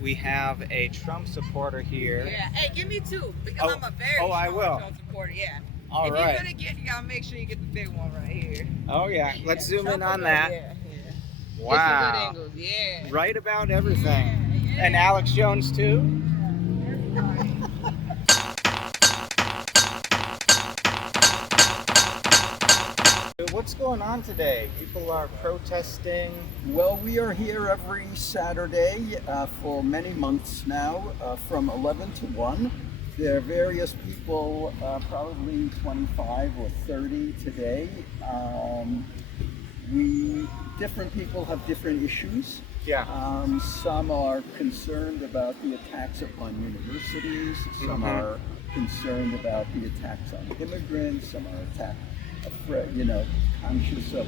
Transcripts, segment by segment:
We have a Trump supporter here. Yeah. Hey, give me two because I'm a very strong Trump supporter. Yeah. All if right. you're gonna get, you gotta make sure you get the big one right here. Oh yeah. Let's zoom in on that. Yeah. Wow. Get some good angles. Yeah. Right about everything. Yeah. And Alex Jones too. What's going on today? People are protesting. Well, we are here every Saturday for many months now, from 11 to 1. There are various people, probably 25 or 30 today. Different people have different issues. Yeah. Some are concerned about the attacks upon universities. Some are concerned about the attacks on immigrants. Some are conscious of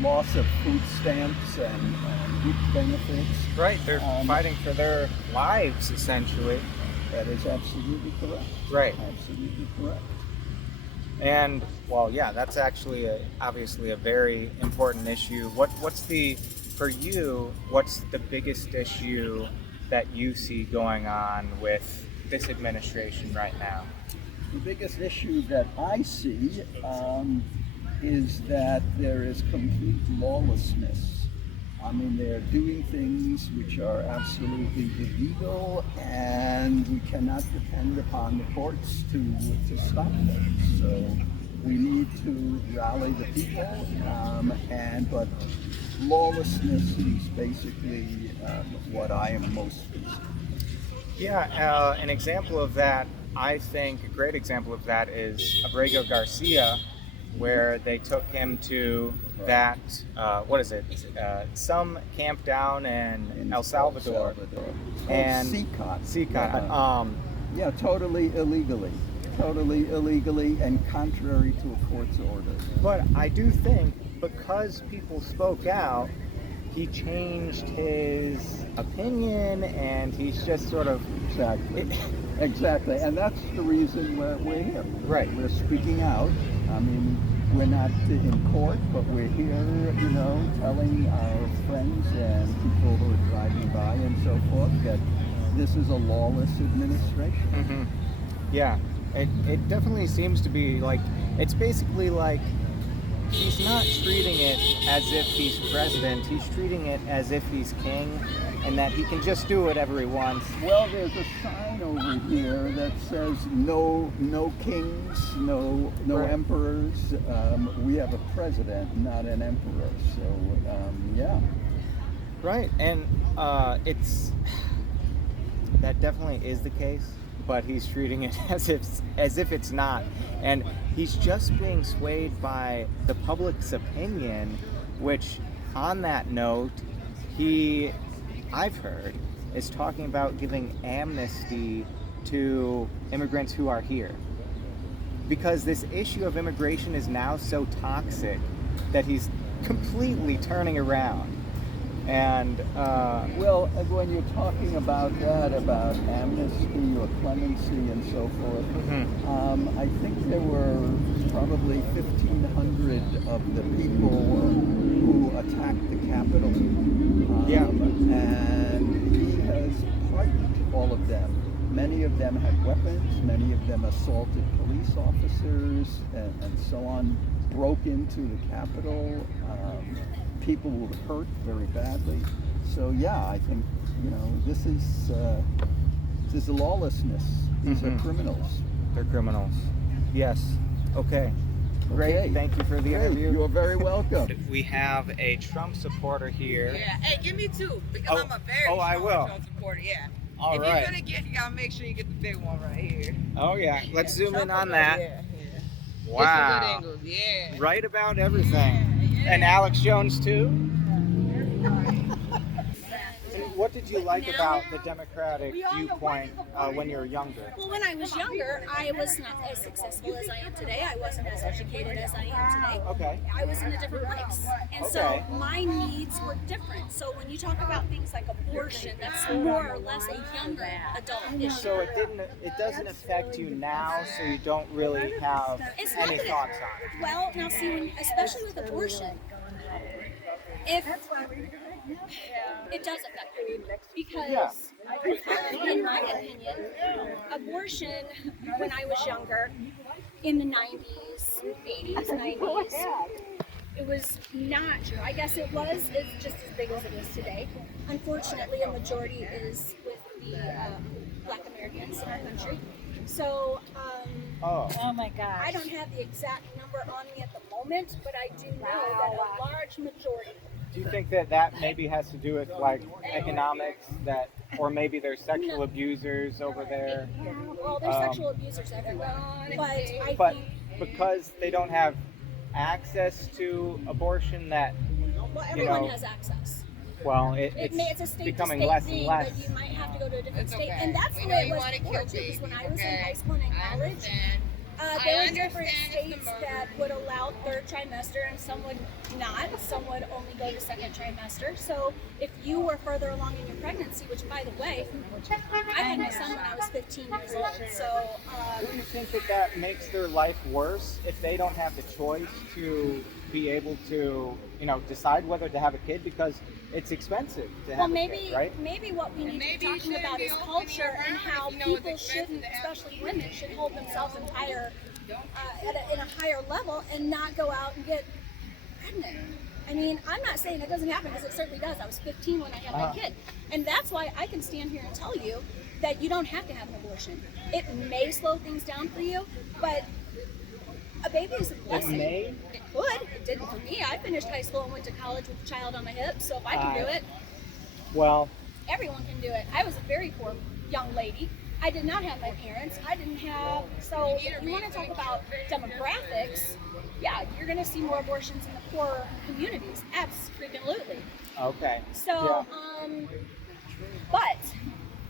loss of food stamps and food benefits. Right, they're fighting for their lives, essentially. That is absolutely correct. Right. Absolutely correct. And, well, yeah, that's actually obviously a very important issue. What's the biggest issue that you see going on with this administration right now? The biggest issue that I see is that there is complete lawlessness. I mean, they're doing things which are absolutely illegal, and we cannot depend upon the courts to stop them. So we need to rally the people, but lawlessness is basically what I am most concerned with. Yeah, an example of that, I think a great example of that is Abrego Garcia, where they took him to that, some camp down in El Salvador. And CCOT. Yeah, totally illegally and contrary to a court's order. But I do think because people spoke out, he changed his opinion, and he's just sort of... Exactly, and that's the reason we're here. Right. We're speaking out. I mean, we're not in court, but we're here, telling our friends and people who are driving by and so forth that this is a lawless administration. Mm-hmm. Yeah, it definitely seems to be like, it's basically like he's not treating it as if he's president, he's treating it as if he's king, and that he can just do whatever he wants. Well, there's a sign over here that says no kings, no right. Emperors. We have a president, not an emperor. So, yeah. Right, and that definitely is the case, but he's treating it as if it's not. And he's just being swayed by the public's opinion, which, on that note, I've heard, is talking about giving amnesty to immigrants who are here. Because this issue of immigration is now so toxic that he's completely turning around. And when you're talking about that, about amnesty or clemency and so forth, I think there were probably 1,500 of the people who attacked the Capitol. And he has pardoned all of them. Many of them had weapons, many of them assaulted police officers and so on, broke into the Capitol. People were hurt very badly. So yeah, I think, this is lawlessness. These are criminals. They're criminals. Yes. Okay. Great. Thank you for the interview. You're very welcome. We have a Trump supporter here. Yeah. Hey, give me two because I'm a very strong Trump supporter. Yeah. All right. If you're gonna get, you gotta make sure you get the big one right here. Oh yeah. Let's zoom in on that. Yeah. Wow. Get some good angles. Yeah. Right about everything. Yeah. And Alex Jones too. What did you like about the Democratic viewpoint when you were younger? Well, when I was younger, I was not as successful as I am today. I wasn't as educated as I am today. Okay. I was in a different place. And so my needs were different. So when you talk about things like abortion, that's more or less a younger adult issue. So it doesn't affect you now, so you don't really have any thoughts on it. Well, now see, especially with abortion, if it does affect me because, in my opinion, abortion when I was younger, in the 90s, 80s, 90s, it was not true. I guess it was. It's just as big as it is today. Unfortunately, a majority is with the Black Americans in our country. So, oh my gosh. I don't have the exact number on me at the moment, but I do know that a large majority. Do you think that maybe has to do with like economics, that, or maybe there's sexual abusers over there? Well, there's sexual abusers everywhere, but I But think because they don't have access to abortion, that everyone has access. well, It's a state becoming to state less thing, and less. but you might have to go to a different It's state, okay. and that's We the know way it you was wanna before kill too. Because babies, when I was in okay? high school and in I college, understand. there were I different understand states the murder. that would allow third trimester, and some would not. Some would only go to second trimester. So if you were further along in your pregnancy, which by the way, I had my son when I was 15 years old. So Do you think that makes their life worse if they don't have the choice to be able to, decide whether to have a kid, because it's expensive to have well, a maybe kid, right? maybe what we need to be Maybe you talking shouldn't about be is opening culture your and mouth how if you know it's people expensive shouldn't, to have especially women, should hold themselves in a higher level and not go out and get pregnant. I mean, I'm not saying it doesn't happen, because it certainly does. I was 15 when I had my kid, and that's why I can stand here and tell you that you don't have to have an abortion. It may slow things down for you, but a baby is a blessing. It may? It could. It didn't for me. I finished high school and went to college with a child on my hip, so if I can do it, Well, everyone can do it. I was a very poor young lady. I did not have my parents. I didn't have. So if you want to talk about demographics, yeah, you're going to see more abortions in the poor communities. Absolutely. okay. So, but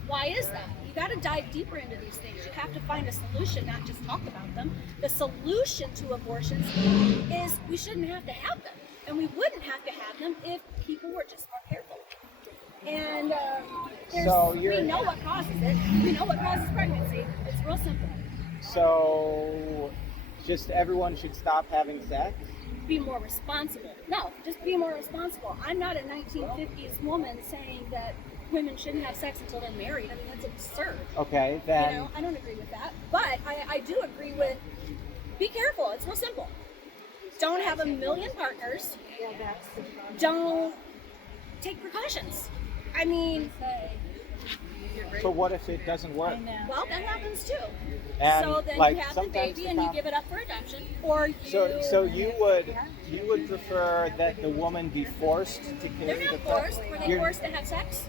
why is that? You got to dive deeper into these things. You have to find a solution, not just talk about them. The solution to abortions is we shouldn't have to have them, and we wouldn't have to have them if people were just more careful. And we know what causes it. We know what causes pregnancy. It's real simple. So, just everyone should stop having sex? Be more responsible. No, just be more responsible. I'm not a 1950s woman saying that women shouldn't have sex until they're married. I mean, that's absurd. Okay, then. I don't agree with that. But I do agree with, be careful. It's real simple. Don't have a million partners. Don't take precautions. I mean, So what if it doesn't work? well, that happens too. And So then like you have the sometimes baby the and you com- give it up for adoption, or you. So you would prefer that the woman be forced to carry They're the not forced. Were they You're- forced to have sex?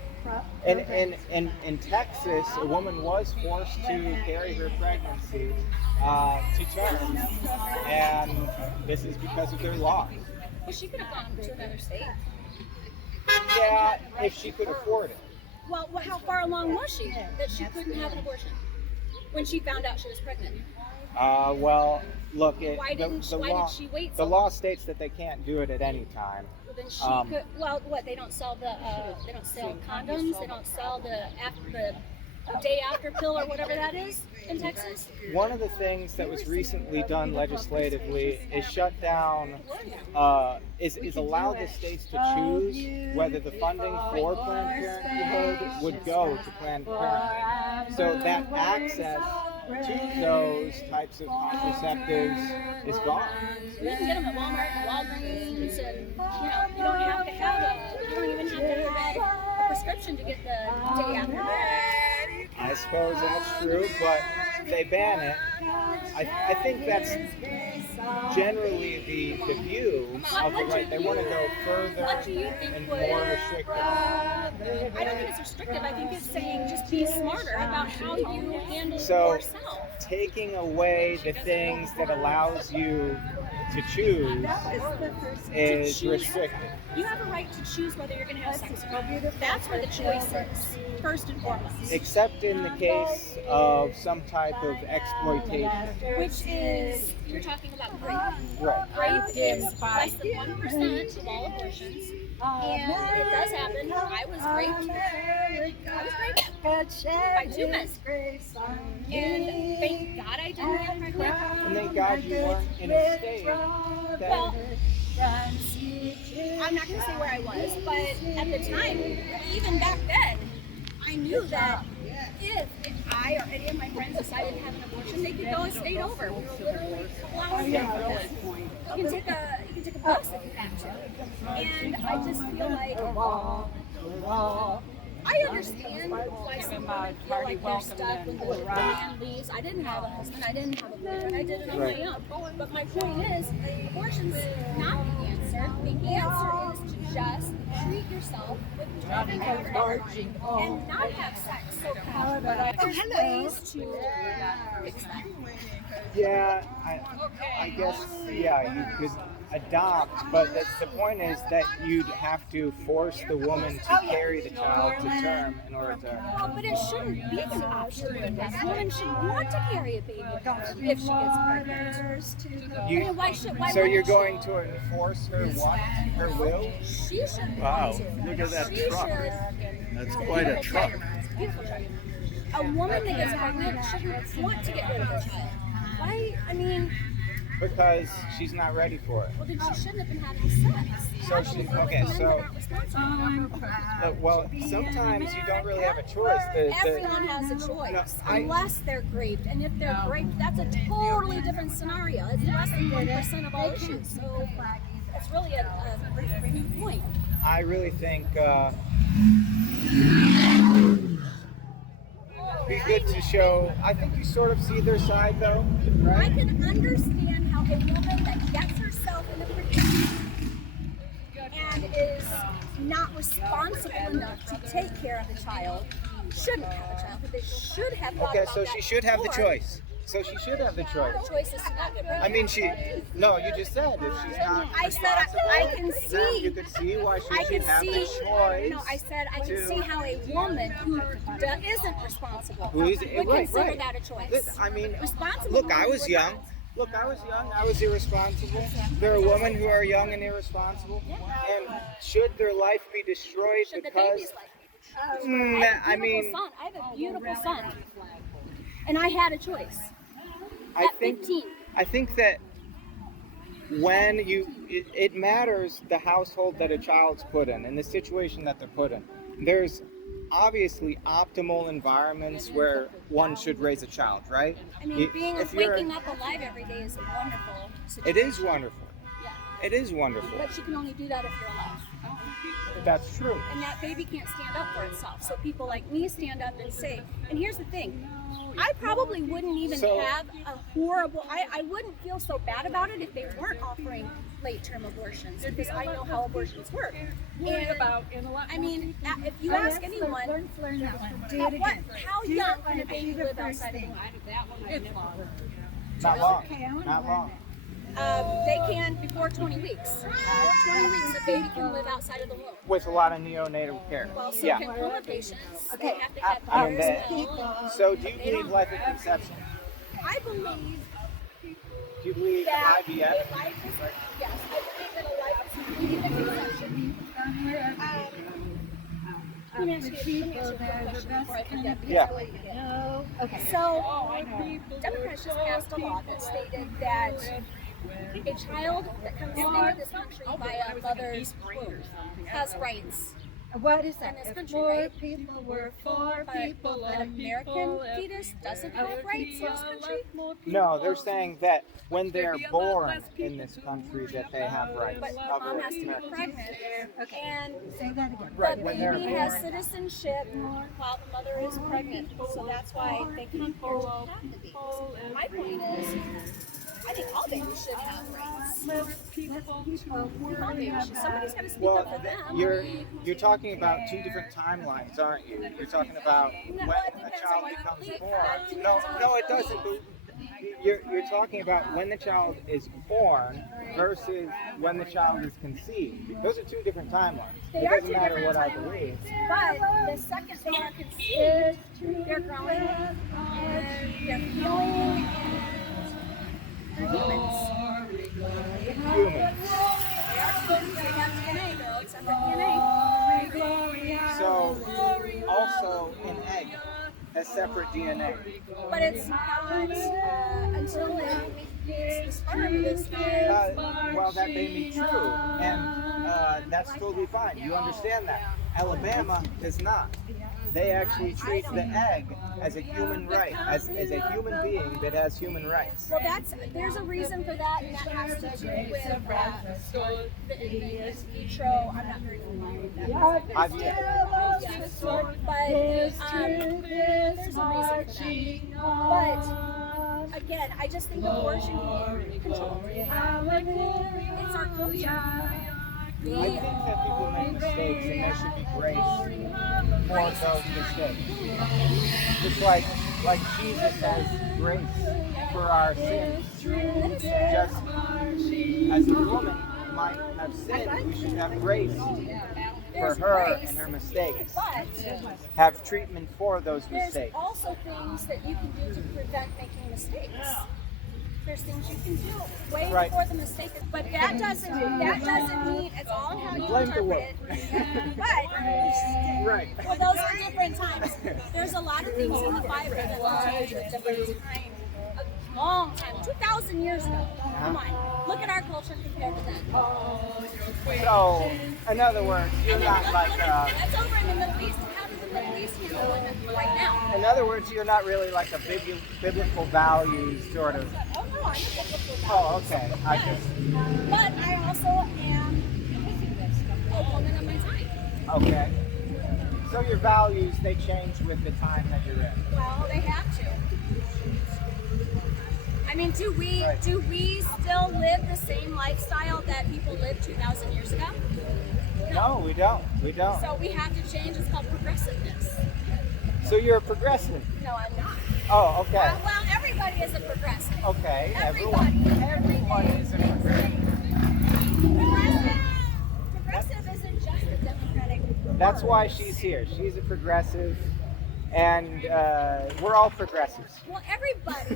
In Texas, a woman was forced to carry her pregnancy to term, and this is because of their laws. Well, she could have gone to another state. Yeah, if she could afford it. Well, how far along was she that she couldn't have an abortion when she found out she was pregnant? Well, look, Why did she wait the so law long? states that they can't do it at any time. Well, then she could. Well, what? They don't sell they don't sell condoms. They don't sell the day after pill or whatever that is in Texas. One of the things that was recently done legislatively is shut down, is allow the states to choose whether the funding for Planned Parenthood would go to Planned Parenthood. So that access to those types of contraceptives is gone. You can get them at Walmart and Walgreens, and you don't have to have you don't even have to have a prescription to get the day after pill. I suppose that's true, but they ban it. I think that's generally the view of the right. They want to go further What do you think and would? more restrictive. I don't think it's restrictive. I think it's saying just be smarter about how you handle So, yourself. taking away the things that allows you to choose is restrictive. You have a right to choose whether you're going to have sex or not. That's where the choice is, first and foremost. Except in the case of some type of exploitation. Which is, you're talking about rape. Right. Rape is less than 1% of all abortions. And it does happen. I was raped. By 2 men. And thank God I didn't get pregnant. And thank God you weren't in a state that Well, I'm not going to say where I was, but at the time, even back then, I knew that if I or any of my friends decided to have an abortion, they could go and stay over. We were literally a couple hours away from that. You can take a bus if you have to. And I just feel like I understand why some women feel like they're stuck when the man leaves. I didn't have a husband, I didn't have a boyfriend, I did it on my own. But my point is, abortion's not the answer. The answer is to just treat yourself with having and not have sex so casually. There's ways to fix that. Yeah, I guess, yeah, you could adopt, but the point is that you'd have to force the woman to carry the child to term in order to... Well, but it shouldn't be an option. A woman should want to carry a baby if she gets pregnant. So you're going to enforce her what? Her will? She should Wow, want to. look at that She truck. should. That's quite a truck. It's a beautiful truck. A woman that gets pregnant shouldn't want to get rid of her child. Why? I mean... Because she's not ready for it. Well, then she shouldn't have been having sex. So well, sometimes you don't really have a choice. Everyone has a choice, unless they're raped. And if they're raped, that's a totally different scenario. It's less than 1% of all issues. So it's really a great point. I really think be good to show. I think you sort of see their side, though, right? I can understand how a woman that gets herself in a predicament and is not responsible enough to take care of the child shouldn't have a child, but they should have thought Okay, about so that she should have the before. choice. So she should have the choice. The choice is to not get pregnant. I mean, no, you just said if she's not I said I can then see. you could see why she I should can have see. the choice. No, I said I can to- see how a woman who isn't responsible Who is- would right, consider right. that a choice. I mean, Responsible look, I woman was would young. not. Look, I was young. I was irresponsible. There are women who are young and irresponsible. And should their life be destroyed Should the because? baby's life be destroyed? I have a beautiful son, and I had a choice. At 15. I think that when it matters the household that a child's put in and the situation that they're put in. There's obviously optimal environments where one should raise a child, right? I mean, waking up alive every day is a wonderful situation. It is wonderful. Yeah. It is wonderful. But you can only do that if you're alive. That's true. And that baby can't stand up for itself. So people like me stand up and say, and here's the thing, I probably wouldn't even have a horrible, I wouldn't feel so bad about it if they weren't offering late-term abortions, because I know how abortions work. And I mean, if you ask anyone, how young can a baby live outside of the womb? Not long. Not long. They can before 20 weeks. Before 20 weeks, a baby can live outside of the womb. With a lot of neonatal care. Well, so Yeah. can coma patients. They have to have care as well. So do you believe life at conception? I believe Do you believe that IVF? life is, yes, I believe that a life is completed at conception. Let me ask you a question before I forget. Yeah. Okay. So, Democrats just passed a law that stated that a child that comes into this country via a mother's womb has rights. What is In that? this If country, more right? people were for But people an and American people, fetus doesn't have rights in this country. No, they're saying that when they're born in this country that they have rights. But the mom has to be pregnant, and say that again. Right, the when they're baby born. has citizenship while the mother is pregnant. So that's why they come here to have the babies. My point is, I think all babies should have rights. All babies should. Somebody's got to speak up for them. You're talking about two different timelines, aren't you? You're talking about when a child becomes born. No, it doesn't. You're talking about when the child is born versus when the child is conceived. Those are two different timelines. They It are doesn't two matter different what I timelines. believe. But the second they are conceived, they're growing and they're feeling and they're humans. Humans. They are humans. They have DNA. They're always under DNA. So, also an egg. has separate DNA. But it's not until it meets the sperm. It's Well, that may be true, and that's totally fine. You understand that. Alabama does not. They actually treat the egg as a human right, as a human being that has human rights. Well, there's a reason for that, and that has to do with the in vitro. I'm not very familiar with that. But there's a reason for that. But again, I just think abortion can control. It's our culture. I think that people make mistakes and there should be grace for those mistakes. Just like Jesus has grace for our sins. Just as a woman might have sinned, we should have grace for her and her mistakes. But have treatment for those there's mistakes. also things that you can do to prevent making mistakes. There's things you can do way Right. before the mistake. But that doesn't mean it's all how you Blame the interpret it. But Right. well, those are different times. There's a lot of things in the Bible that will change at different time. A long time, 2,000 years ago. Come on, look at our culture compared to that. So, in other words, you're And not then like. that's over in the Middle East. How does the Middle East handle women right now? In other words, you're not really like a biblical values sort of. Oh no, I'm a biblical guy. Oh, okay. But I also am a woman of my time. Okay. So your values, they change with the time that you're in. Well, they have to. I mean, do we still live the same lifestyle that people lived 2,000 years ago? No, we don't. We don't. So we have to change. It's called progressiveness. So you're a progressive. No, I'm not. Oh, okay. Well, everybody is a progressive. Okay. Everybody is a progressive. Progressive isn't just a democratic That's word. why she's here. She's a progressive, and we're all progressives. Well, everybody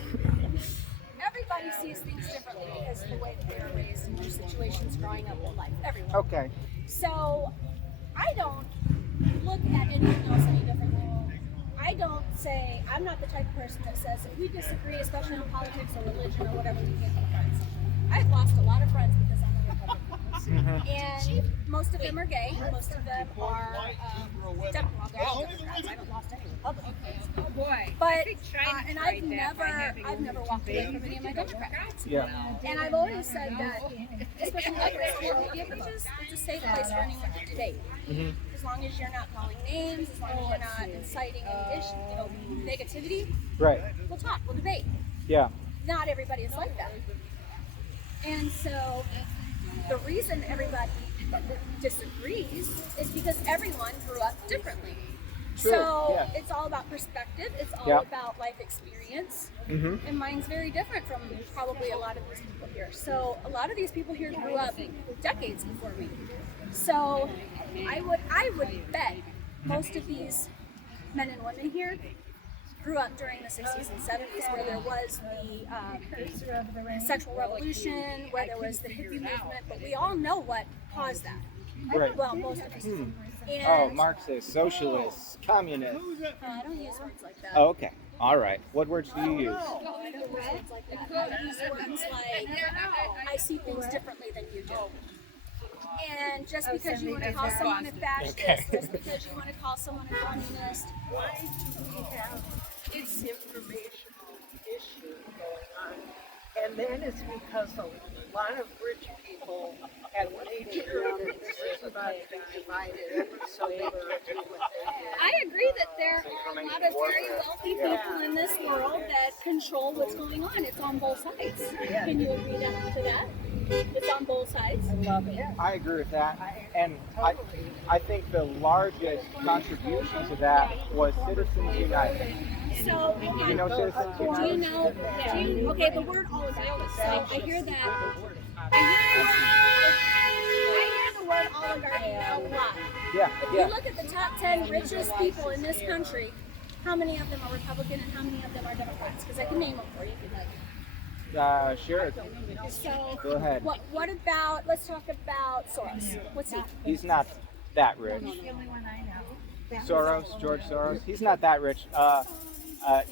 sees things differently because of the way that they are raised and their situations growing up in life. Everyone. Okay. So I don't look at anything else any differently. I don't say, I'm not the type of person that says if we disagree, especially on politics or religion or whatever, we can't be friends. I've lost a lot of friends because I'm a Republican. And most of them are gay. Most of them are Democrats. They're all Democrats. I haven't lost any Republicans. Oh boy. But and I've never walked away from any of my Democrats. Yeah. And I've always said that, especially like my social media pages, it's a safe place for anyone to debate. As long as you're not calling names, as long as you're not inciting any issue, negativity, Right. we'll talk, we'll debate. Yeah. Not everybody is like that. And so the reason everybody disagrees is because everyone grew up differently. True, So yeah. it's all about perspective. It's all Yeah. about life experience. Mm-hmm. And mine's very different from probably a lot of these people here. So a lot of these people here grew up decades before me. So I would bet most of these men and women here grew up during the 60s and 70s where there was the sexual revolution, where there was the hippie movement, but we all know what caused that. Right. Well, most of us. And, Oh, Marxist, socialist, communist. I don't use words like that. Oh, okay. All right. What words do you use? I don't use words like that. I use words like, I see things differently than you do. And just because you want to call someone a fascist, just because you want to call someone a communist, Why do we have this informational issue going on? And then it's because a lot of rich people have made sure that this is about to be divided so they can do what they do. I agree that there are a lot of very wealthy people in this world that control what's going on. It's on both sides. Can you agree to that? It's on both sides. I agree with that. And I think the largest contribution to that was Citizens United. So, You know Citizens do you United? know? Okay, the word oligarchy. So I hear that. I hear the word oligarchy a lot. Yeah, If you look at the top 10 richest people in this country, how many of them are Republican and how many of them are Democrats? Because I can name them for you if you'd like. Sure. So, Go ahead. what about, let's talk about Soros. What's he? He's not that rich. Soros, George Soros. He's not that rich.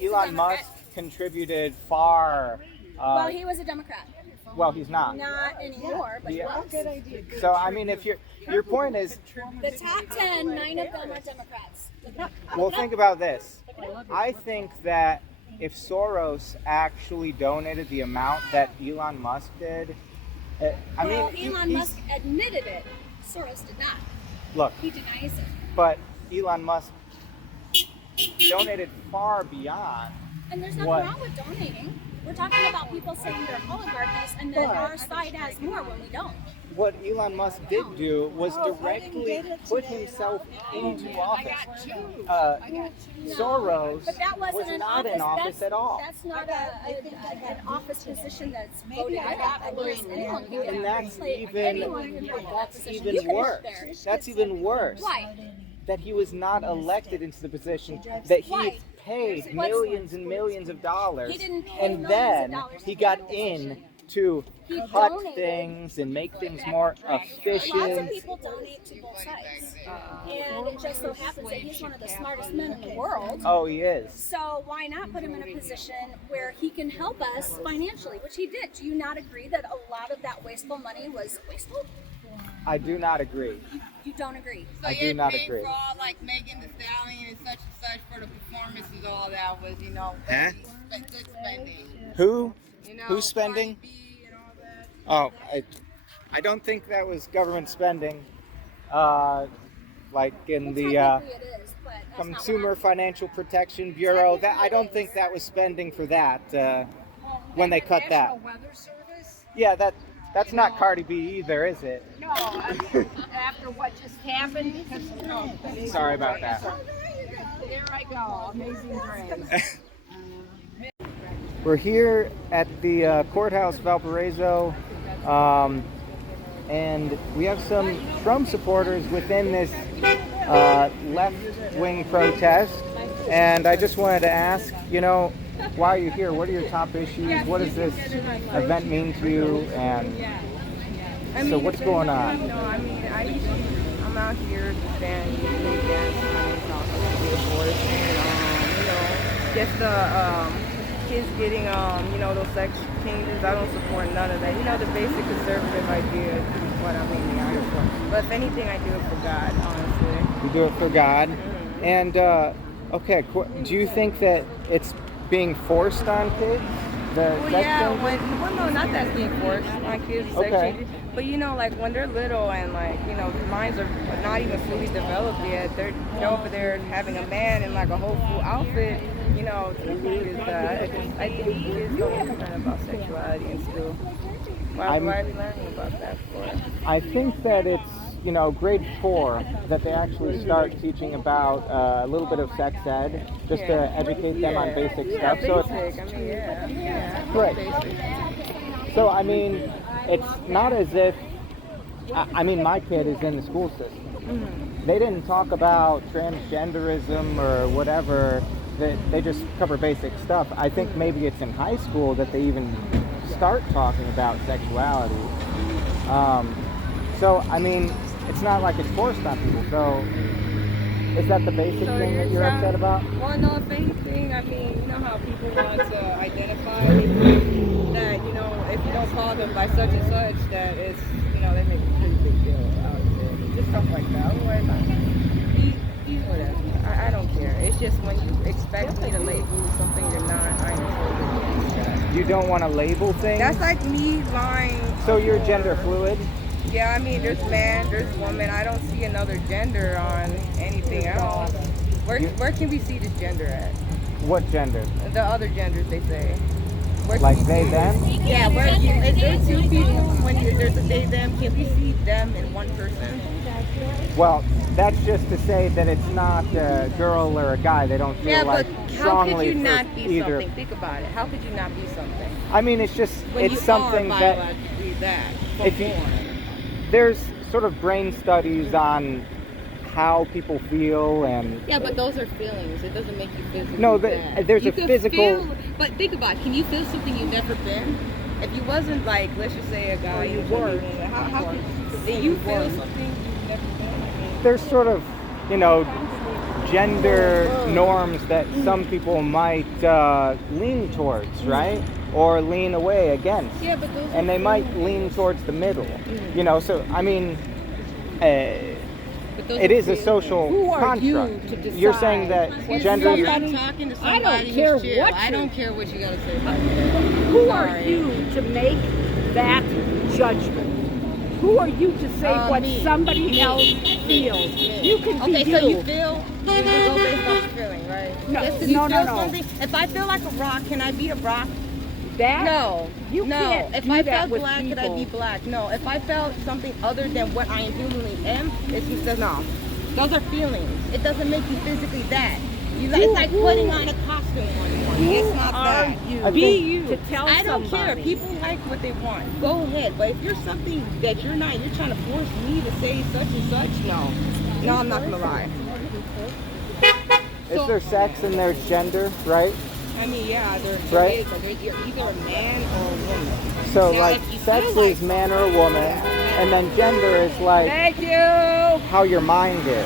Elon Musk contributed far. Well, he was a Democrat. Well, he's not. Not anymore, but he was. So I mean, if your point is, The top 10, 9 of them are Democrats. well, think about this. I think that if Soros actually donated the amount that Elon Musk did, Elon Musk admitted it. Soros did not. Look, He denies it. but Elon Musk donated far beyond. And there's nothing wrong with donating. We're talking about people saying they're oligarchies and that our side has more when we don't. What Elon Musk did do was directly put himself into office. Soros But that wasn't was an not in office at all. That's not an office position that's voted out. I believe anyone can get And that's anyone can hold that position. You even can worse. get there. That's even worse. Why? That he was not elected into the position, that he Why? paid millions and millions of dollars, He didn't pay and millions of then dollars he to got get a position. in to He cut donated. things and make things more Lots of efficient. people donate to both sides. And it just so happens that he's one of the smartest men in the world. Oh, he is. So why not put him in a position where he can help us financially, which he did. Do you not agree that a lot of that wasteful money was wasteful? I do not agree. You don't agree. So I do you're not paying agree. for all like Megan Thee Stallion and such for the performances, all that was, Huh? good spending. Who? You know, Who's spending? Cardi B and all that. Oh, I don't think that was government spending. Like in Well, the technically it is, but that's not what Consumer happened. Financial Protection Bureau. That I don't think that was spending for that when they cut that. National Weather Service? Yeah, that's not Cardi B either, is it? No, after what just happened, because Sorry about that. there I go, Amazing Grace. We're here at the courthouse Valparaiso, and we have some Trump supporters within this left-wing protest. And I just wanted to ask, why are you here? What are your top issues? What does this event mean to you? And so what's going on? I'm out here to stand against the abortion, just the kids getting, those sex changes. I don't support none of that. The basic conservative idea is what I'm mainly out here for. But if anything, I do it for God, honestly. You do it for God. Mm-hmm. And, okay, do you think that it's being forced on kids? No, not that's being forced on kids. Sex changes. But when they're little and their minds are not even fully developed yet, they're over there having a man in a whole full outfit. The food is I think kids don't learn about sexuality in school. Why are we learning about that for? I think that it's grade 4 that they actually start teaching about a little bit of sex ed, just to educate them on basic stuff. So it's right. So it's not as if my kid is in the school system. Mm-hmm. They didn't talk about transgenderism or whatever. They just cover basic stuff. I think maybe it's in high school that they even start talking about sexuality. It's not like it's forced on people. So is that the basic thing that you're upset about? Well, no, if anything, how people want to identify that, if you don't call them by such and such, that it's, they make a pretty big deal out of it. Just stuff like that. Otherwise, whatever. I don't care. It's just when you expect me to label something you're not, I'm totally against that. You don't want to label things? That's like me lying. So you're gender fluid? Yeah, there's man, there's woman. I don't see another gender on anything else. Where can we see this gender at? What gender? The other genders, they say. Like they, them? Yeah, is there two people when there's a they, them? Can we see them in one person? Well, that's just to say that it's not a girl or a guy. They don't feel like but how strongly could you not for be either. something? Think about it. How could you not be something? It's just When it's you something are that biologically that. if you, there's sort of brain studies on how people feel and Yeah, but those are feelings. It doesn't make you physically no, bad. there's You a can physical. But think about it. Can you feel something you've never been? If you wasn't let's just say a guy, you were. How could you feel something you've never been? There's sort of gender norms that some people might lean towards, right? Or lean away against. Yeah, but those And they might lean towards the middle. You know, so I mean, it is a social Who are construct. you to decide You're saying that what gender. You're somebody- talking to I somebody don't care who's chill. what I you- don't care what you gotta say about Who are Sorry. you to make that judgment? Who are you to say what me. somebody else feels? You can be Okay, you. so you feel, you go based off the feeling, right? No, Just 'cause no, you no, feel no. something. If I feel like a rock, can I be a rock? That No. you no. can't If do I that felt with black, could I be people. black? No. If I felt something other than what I humanly am, it's just no. Those are feelings. It doesn't make you physically that. It's like putting on a costume on you. It's not Are that. you? I Be think- you. To tell I don't care. somebody. People like what they want. Go ahead. But if you're something that you're not, you're trying to force me to say such and such. No. No, I'm not gonna lie. Is there sex and there's gender, right? I mean, yeah, there Right. is, but you're either a man or a woman. So Now, like if you sex feel like is man or a woman, and then gender is like Thank you. how your mind is.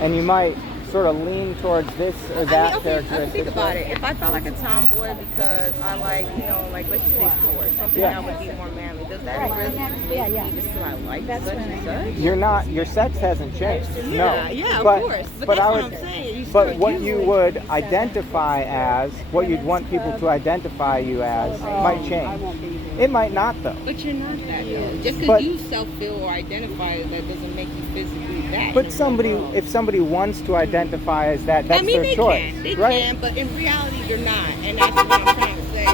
And you might sort of lean towards this or that characteristic. Think about it. If I felt like a tomboy because I like, like let's just say sports, something Yeah. that would be more manly, does that really make me just I like such and such? You're not, your sex hasn't changed. Yeah, No. yeah, of but, course. But but that's I what would, I'm saying. but what you would identify as, what you'd want people to identify you as, might change. It might not though. But you're not that though. Just But- because you self-feel or identify as that doesn't make you physically that. But somebody, if somebody wants to identify as that, that's I mean, their they choice, can, they right? can, but in reality, you're not, and that's what I'm trying to say.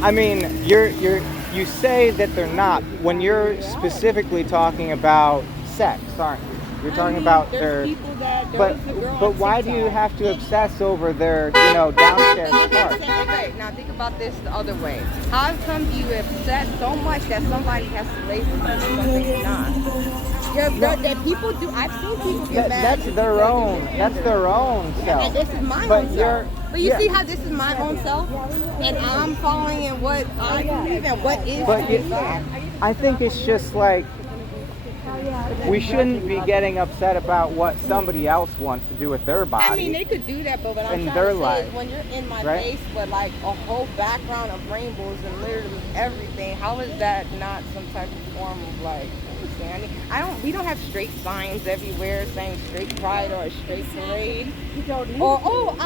I mean, you say that they're not when you're specifically talking about sex, aren't you? You're talking about there's their. people that But there's a girl but on why do you TikTok. have to obsess over their downstairs part? Okay, now think about this the other way. How come you upset so much that somebody has to label you as something you're not? That people do. I've seen people get mad. That's their own. That's their own And self. this is my But own you're- self. But you yeah. see how this is my own self, and I'm following in what I believe and what is But to you, be God. I think it's just like we shouldn't be getting upset about what somebody else wants to do with their body. I mean, they could do that, but what I'm in trying their to say life, is when you're in my right? face with like a whole background of rainbows and literally everything, how is that not some type of form of like, understanding? We don't have straight signs everywhere saying straight pride or a straight parade. You don't need Or, oh,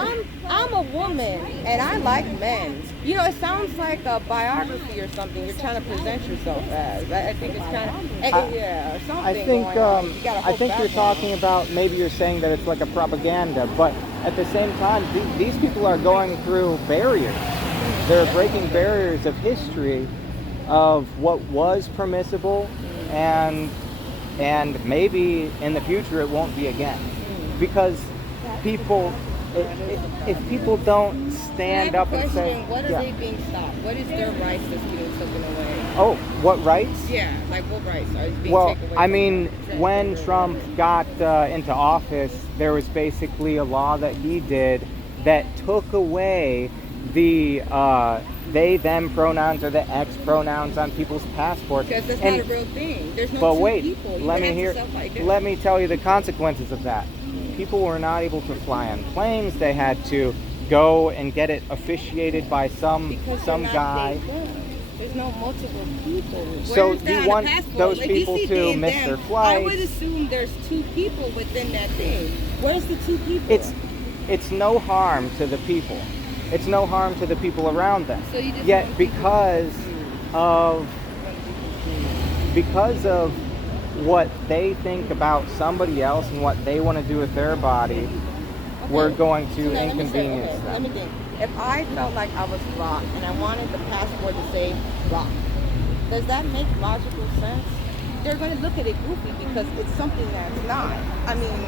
I'm a woman and I like men. You know, it sounds like a biography or something you're trying to present yourself as. I think it's kind of, yeah, something I think going on. You got a I whole think you're background. talking about, maybe you're saying that it's like a propaganda, but at the same time, these people are going through barriers. They're breaking barriers of history, of what was permissible, and maybe in the future it won't be again, because people, if people don't stand up and say, what are yeah. they being stopped? What is their rights that's being taken away? Oh, what rights? Yeah, like what rights are being Well, taken away? I from mean, them? when Trump got into office, there was basically a law that he did that took away the they, them pronouns or the X pronouns on people's passports. Because that's And- not a real thing. There's no but two wait, people. You let have me to self-identify. let me tell you the consequences of that. People were not able to fly on planes. They had to go and get it officiated by some Because some they're not guy. they, them. There's no multiple people. So Where's do that you on want the passport? those If you people see to they and miss them, their I flights? would assume there's two people within that thing. Where's the two people? It's no harm to the people. It's no harm to the people around them. So you just Yet want because of what they think about somebody else and what they want to do with their body, we're going to So now let me say, inconvenience okay, them. let me think. If I felt like I was rock and I wanted the passport to say rock, does that make logical sense? They're going to look at it goofy because it's something that's not. I mean,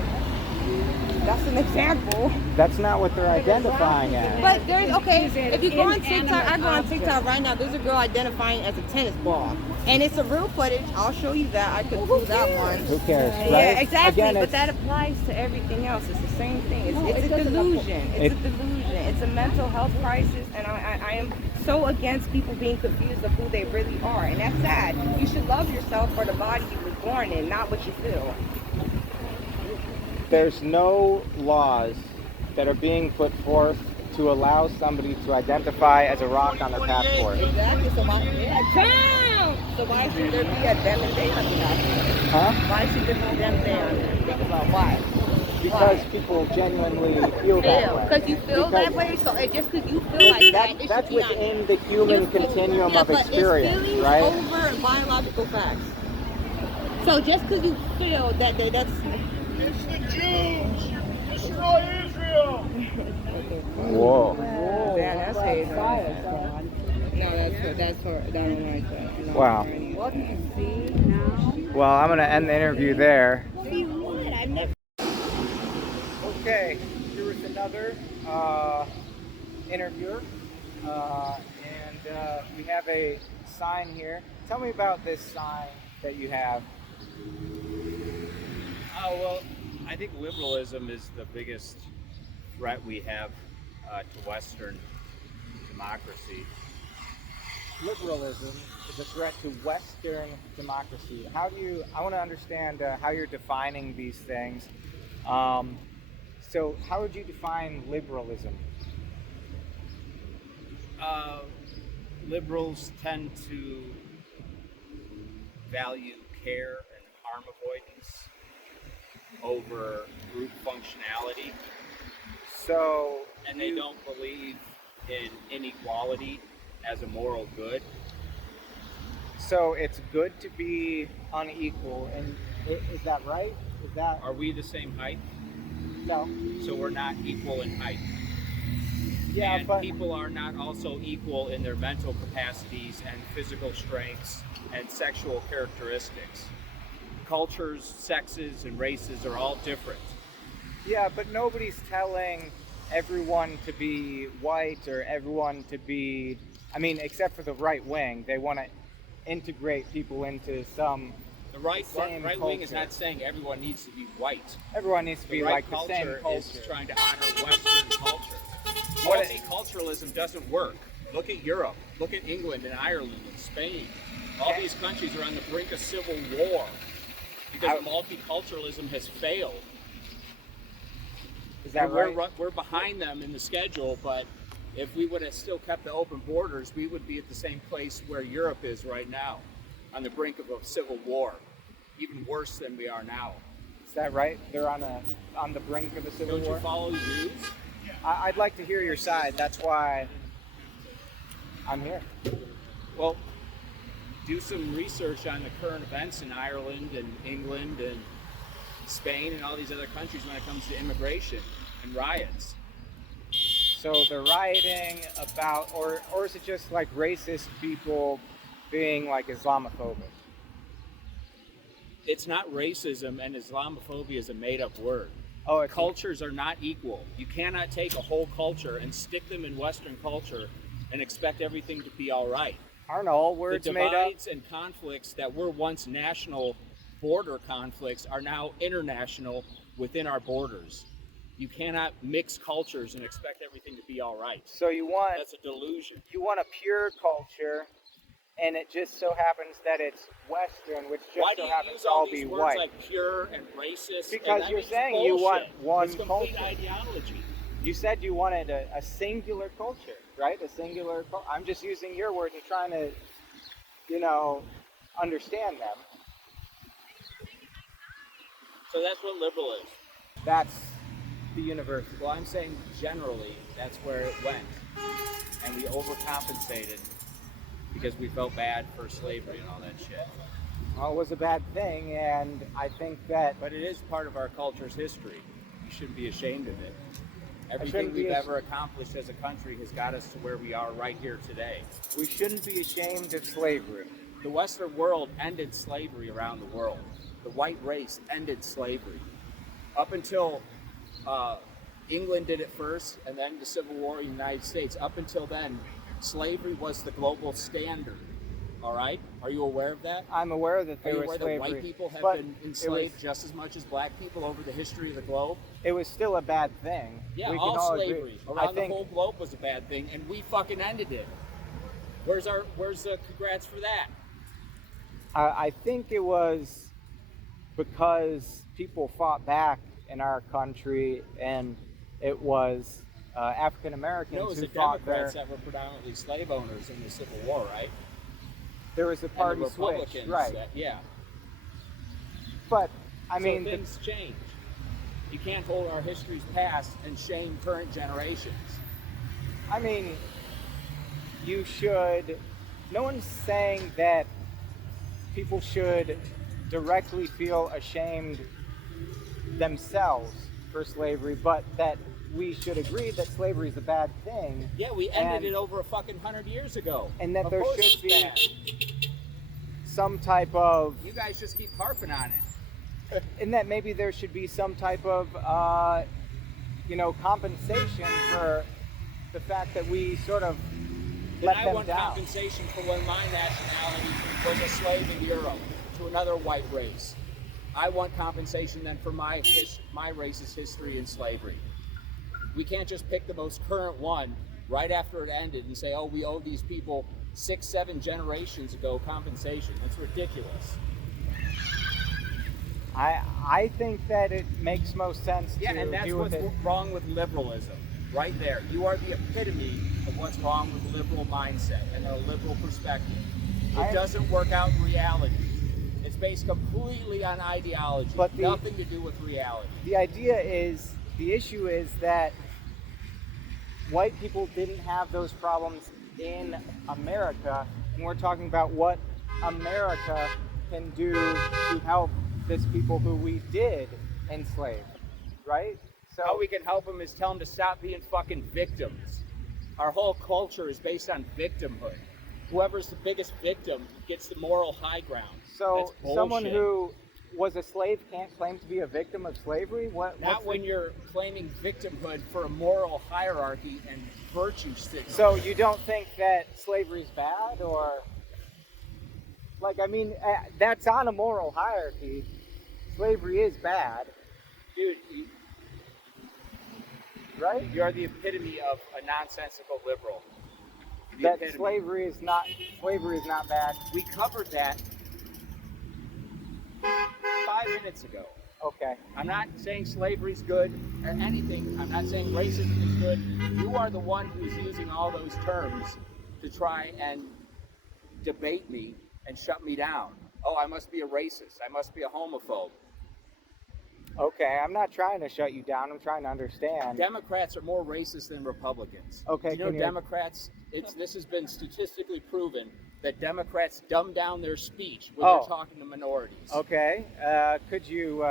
that's an example. That's not what they're identifying as. But there's, okay, if you go on TikTok, I go on TikTok right now, there's a girl identifying as a tennis ball. And it's a real footage. I'll show you that. I could do that one. Who cares, right? Yeah, exactly. Again, but it's- that applies to everything else. It's the same thing. It's a delusion. It's a delusion. It's a mental health crisis. And I am so against people being confused of who they really are. And that's sad. You should love yourself for the body you were born in, not what you feel. there's no laws that are being put forth to allow somebody to identify as a rock on their passport. Exactly. So why should there be a them and they on the passport? Huh? Why should there be them they on there? Think about why. Because people genuinely feel that way. Because you feel that way, so just because you feel like that, it That's should be on within the human continuum yeah, of but experience, it's feelings right? over biological facts. So just because you feel that that's It's the Jews! Destroy Israel! Whoa. Man, that's hate. No, that's her. I don't like that. No, Wow. What do you see now? Well, I'm going to end the interview there. see what I've never. Okay, here is another interviewer, and we have a sign here. Tell me about this sign that you have. Well, I think liberalism is the biggest threat we have to Western democracy. Liberalism is a threat to Western democracy. I want to understand how you're defining these things. So how would you define liberalism? Liberals tend to value care and harm avoidance over group functionality, and they don't believe in inequality as a moral good. So it's good to be unequal, and is that right? Are we the same height? No. So we're not equal in height. Yeah, and but people are not also equal in their mental capacities and physical strengths and sexual characteristics. Cultures, sexes, and races are all different. yeah, but nobody's telling everyone to be white or everyone to be. I mean, except for the right wing, they want to integrate people into some. The right wing is culture. not saying everyone needs to be white. Everyone needs to be The right like the same culture culture. is trying to honor Western culture. Multiculturalism doesn't work. Look at Europe. Look at England and Ireland and Spain. All these countries are on the brink of civil war because multiculturalism has failed. Is that And right? we're behind them in the schedule, but if we would have still kept the open borders, we would be at the same place where Europe is right now, on the brink of a civil war, even worse than we are now. Is that right? They're on the brink of a civil Don't war. you follow the news? I'd like to hear your side. That's why I'm here. Well, do some research on the current events in Ireland and England and Spain and all these other countries when it comes to immigration and riots. So they're rioting about, or is it just like racist people being like Islamophobic? It's not racism, and Islamophobia is a made-up word. Oh, it's Cultures are not equal. You cannot take a whole culture and stick them in Western culture and expect everything to be all right. Aren't all The words made up? divides and conflicts that were once national border conflicts are now international within our borders. You cannot mix cultures and expect everything to be all right. So you want That's a delusion. a pure culture, and it just so happens that it's Western, which just Why do so you happens use to all all these be words white. like pure and racist? Because and that you're means saying you want bullshit. one It's complete culture. ideology. You said you wanted a singular culture, right? A singular. I'm just using your words and trying to, understand them. So that's what liberal is. That's the universe. Well, I'm saying generally that's where it went. And we overcompensated because we felt bad for slavery and all that shit. Well, it was a bad thing, and I think that. But it is part of our culture's history. You shouldn't be ashamed of it. Everything shouldn't be we've ever accomplished as a country has got us to where we are right here today. We shouldn't be ashamed of slavery. The Western world ended slavery around the world. The white race ended slavery. Up until England did it first, and then the Civil War in the United States. Up until then, slavery was the global standard. All right? Are you aware of that? I'm aware that Are there you was aware slavery. that white people have but been enslaved just as much as black people over the history of the globe? It was still a bad thing. Yeah, we can all agree. slavery I around the think, whole globe was a bad thing, and we fucking ended it. Where's the congrats for that? I think it was because people fought back in our country, and it was African Americans No, it was who the fought there. Democrats that were predominantly slave owners in the Civil War, right? There was a And party the switch, Republicans, right? yeah. But I So mean, things change. You can't hold our history's past and shame current generations. I mean, you should. No one's saying that people should directly feel ashamed themselves for slavery, but that we should agree that slavery is a bad thing. Yeah, we ended it over a fucking 100 years ago. And that Of there course should it's be bad. some type of, You guys just keep harping on it. and that maybe there should be some type of, compensation for the fact that we sort of let And I them want down. compensation for when my nationality was a slave in Europe to another white race. I want compensation then for my race's history in slavery. We can't just pick the most current one right after it ended and say, oh, we owe these people 6-7 generations ago compensation. That's ridiculous. I think that it makes most sense Yeah, to and that's deal with what's it. wrong with liberalism. Right there. You are the epitome of what's wrong with the liberal mindset and a liberal perspective. It doesn't work out in reality. It's based completely on ideology, But nothing to do with reality. The issue is that white people didn't have those problems in America, and we're talking about what America can do to help this people who we did enslave, right? So How we can help them is tell them to stop being fucking victims. Our whole culture is based on victimhood. Whoever's the biggest victim gets the moral high ground. So That's someone bullshit. who was a slave can't claim to be a victim of slavery? Not when you're claiming victimhood for a moral hierarchy and virtue signaling. So you don't think that slavery is bad, or that's on a moral hierarchy. Slavery is bad, Dude, right? you're the epitome of a nonsensical liberal. The That epitome. slavery is not bad. We covered that 5 minutes ago. Okay. I'm not saying slavery's good or anything. I'm not saying racism is good. You are the one who's using all those terms to try and debate me and shut me down. Oh, I must be a racist. I must be a homophobe. Okay, I'm not trying to shut you down. I'm trying to understand. Democrats are more racist than Republicans. Okay, Do you know Democrats, this has been statistically proven that Democrats dumb down their speech when they're talking to minorities. Okay. Could you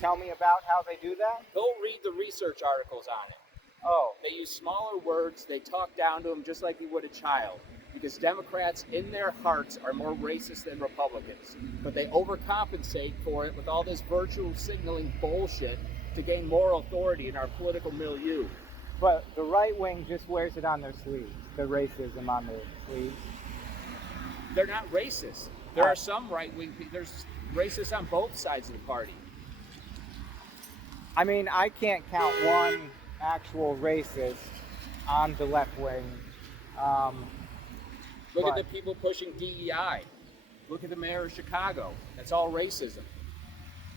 tell me about how they do that? Go read the research articles on it. Oh. They use smaller words. They talk down to them just like you would a child. Because Democrats, in their hearts, are more racist than Republicans. But they overcompensate for it with all this virtue signaling bullshit to gain moral authority in our political milieu. But the right wing just wears it on their sleeves. The racism on their sleeves. They're not racist. There are some right-wing people. There's racists on both sides of the party. I mean, I can't count one actual racist on the left wing. Look at the people pushing DEI. Look at the mayor of Chicago. That's all racism.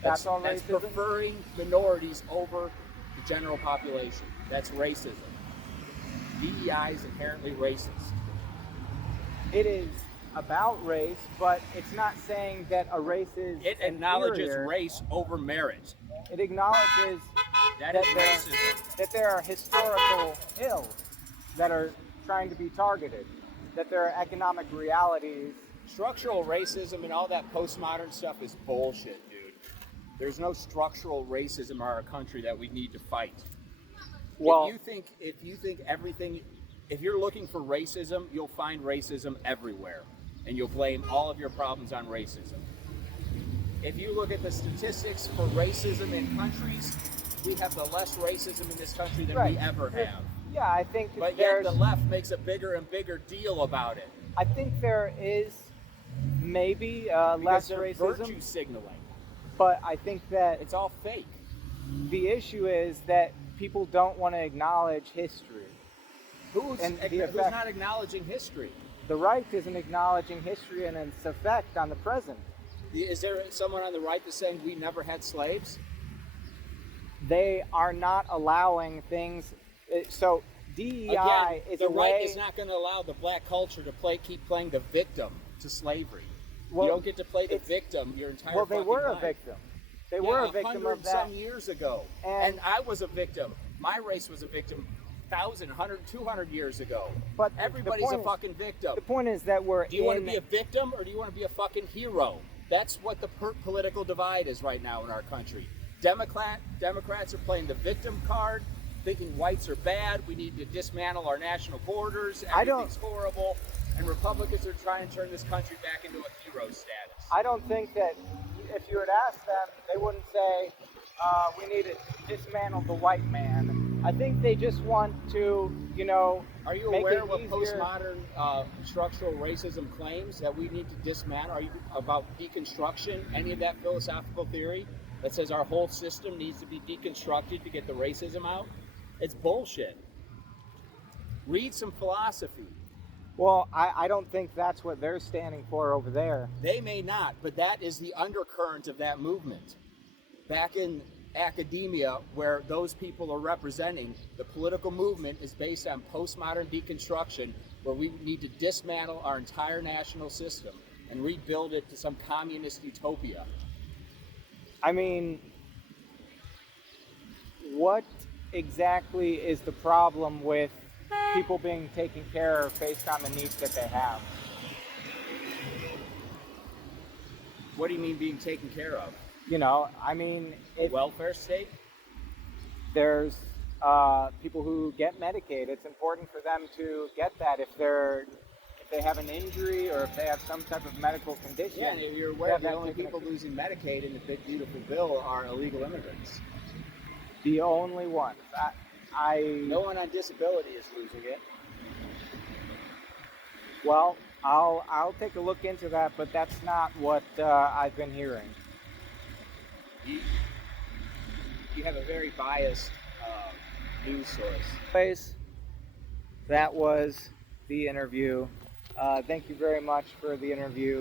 That's all That's racism? preferring minorities over the general population. That's racism. DEI is inherently racist. It is about race, but it's not saying that a race is It acknowledges inferior. race over merit. It acknowledges That is racism. that there are historical ills that are trying to be targeted, that there are economic realities. Structural racism and all that postmodern stuff is bullshit, dude. There's no structural racism in our country that we need to fight. Well, if you think everything, if you're looking for racism, you'll find racism everywhere, and you'll blame all of your problems on racism. If you look at the statistics for racism in countries, we have the less racism in this country than we ever have. Yeah, I think But yet there's. the left makes a bigger and bigger deal about it. I think there is maybe Because less they're racism, virtue signaling. but I think that It's all fake. the issue is that people don't want to acknowledge history. Who's effect- not acknowledging history? The right isn't acknowledging history and its effect on the present. Is there someone on the right that's saying we never had slaves? they are not allowing things. So DEI Again, is the a right way. is not going to allow the black culture to keep playing the victim to slavery. Well, you don't get to play the victim your entire Well, they fucking were life. a victim. They were a victim of that. Some years ago. And I was a victim. My race was a victim 1,000, 100, 200 years ago. But everybody's a fucking victim. The point is that Do you want to be a victim or do you want to be a fucking hero? That's what the political divide is right now in our country. Democrats are playing the victim card, thinking whites are bad. We need to dismantle our national borders. Everything's horrible. And Republicans are trying to turn this country back into a hero status. I don't think that if you had asked them, they wouldn't say we need to dismantle the white man. I think they just want to, Are you make aware it of what easier. postmodern structural racism claims that we need to dismantle? Are you about deconstruction? Any of that philosophical theory that says our whole system needs to be deconstructed to get the racism out? It's bullshit. Read some philosophy. Well, I don't think that's what they're standing for over there. They may not, but that is the undercurrent of that movement. Back in academia, where those people are representing, the political movement is based on postmodern deconstruction, where we need to dismantle our entire national system and rebuild it to some communist utopia. I mean, what exactly is the problem with people being taken care of based on the needs that they have? What do you mean being taken care of? I mean, Welfare state? There's people who get Medicaid. It's important for them to get that if they have an injury or if they have some type of medical condition. Yeah, you're aware the only people losing Medicaid in the big beautiful bill are illegal immigrants. The only ones. No one on disability is losing it. Well, I'll take a look into that, but that's not what I've been hearing. You have a very biased news source. Anyways, that was the interview. Thank you very much for the interview.